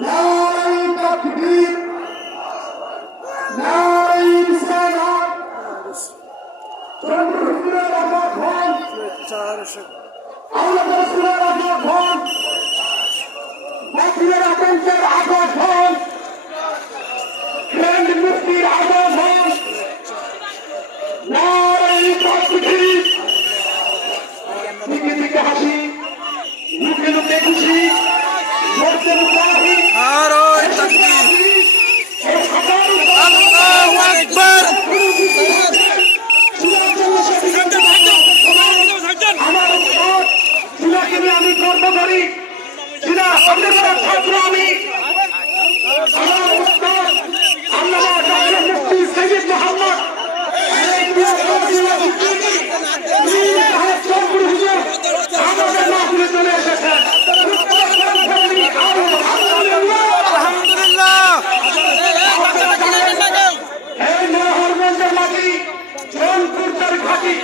নারায়ে তাকবীর, নারায়ে রিসালাত। চন্দ্র হুজুরের আজাদ হন, আল্লাহ রাসূলের আজাদ হন, বাতিলের আতঙ্কের আজাদ হন, গ্র্যান্ড মুফতির আজাদ হন। নারায়ে তাকবীর। দিকে দিকে হাসি, মুখে মুখে খুশি, মরতে মুখাহি। নারায়ে তাকবীর, আল্লাহু আকবার। আমি গর্ব করি, চীনা কংগ্রেসের ছাত্র আমি। আমার উস্তাদ আল্লামা ডক্টর মুফতি সৈয়দ মোহাম্মদ আমাদের মাহফিলে চলে এসেছেন। আলহামদুলিল্লাহ। এই মনোহরগঞ্জের মাটি, জৌনপুরের ঘাটি,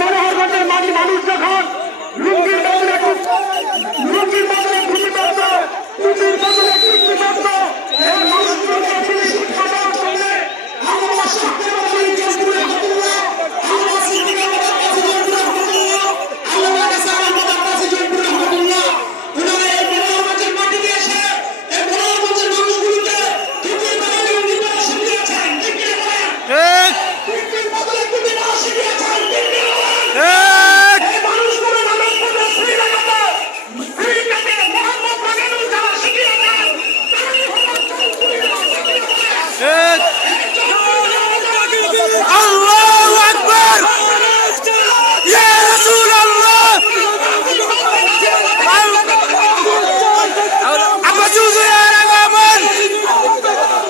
মনোহরগঞ্জের মাটি মানুষ যখন লুঙ্গির বদলে লুঙ্গির বদলে ভূমি মাত্র, টুপির বদলে কীর্তি মাত্র, এই মানুষগুলোকে শিক্ষা দেওয়ার জন্য আমরা শক্তি বাড়ি জনপুরে হতুল্লাহ, আমরা সিদ্দিকের কাছে জনপুরে হতুল্লাহ, আল্লাহর কাছে আমাদের কাছে জনপুরে হতুল্লাহ। ওনারা এই মনোহরগঞ্জের মাটিতে এসে এই মনোহরগঞ্জের মানুষগুলোকে টুপির বদলে লুঙ্গি পরা শিখিয়েছেন। ঠিক কি না? টুপির বদলে টুপি পরা শিখিয়েছেন। ঠিক কি না? এই মানুষগুলো নামাজ পড়ে শ্রীলঙ্কাতে মোহাম্মদ রাগানুল যারা শিখিয়েছেন তারাই হলো আল্লাহু আকবার, ইয়া রাসূলুল্লাহ। আব্বাস হুজুরের আগমন,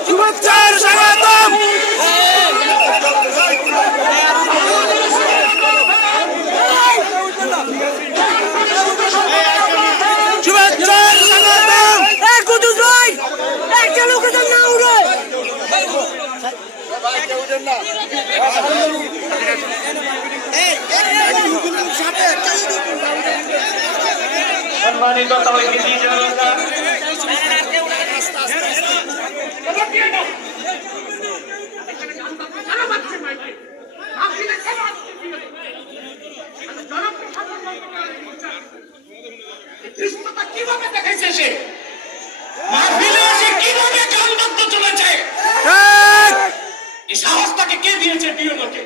শুভেচ্ছার স্বাগতম। শুভেচ্ছার স্বাগতম। কুদুস ভাই একটা লোকের না উড়ে সম্মানিত তাওহীদি জনতা, কিভাবে দেখাইছে সে মাহফিলে এসে কিভাবে গান বাজতে চলেছে? এই সাহস তাকে কে দিয়েছে? প্রিয় লোকে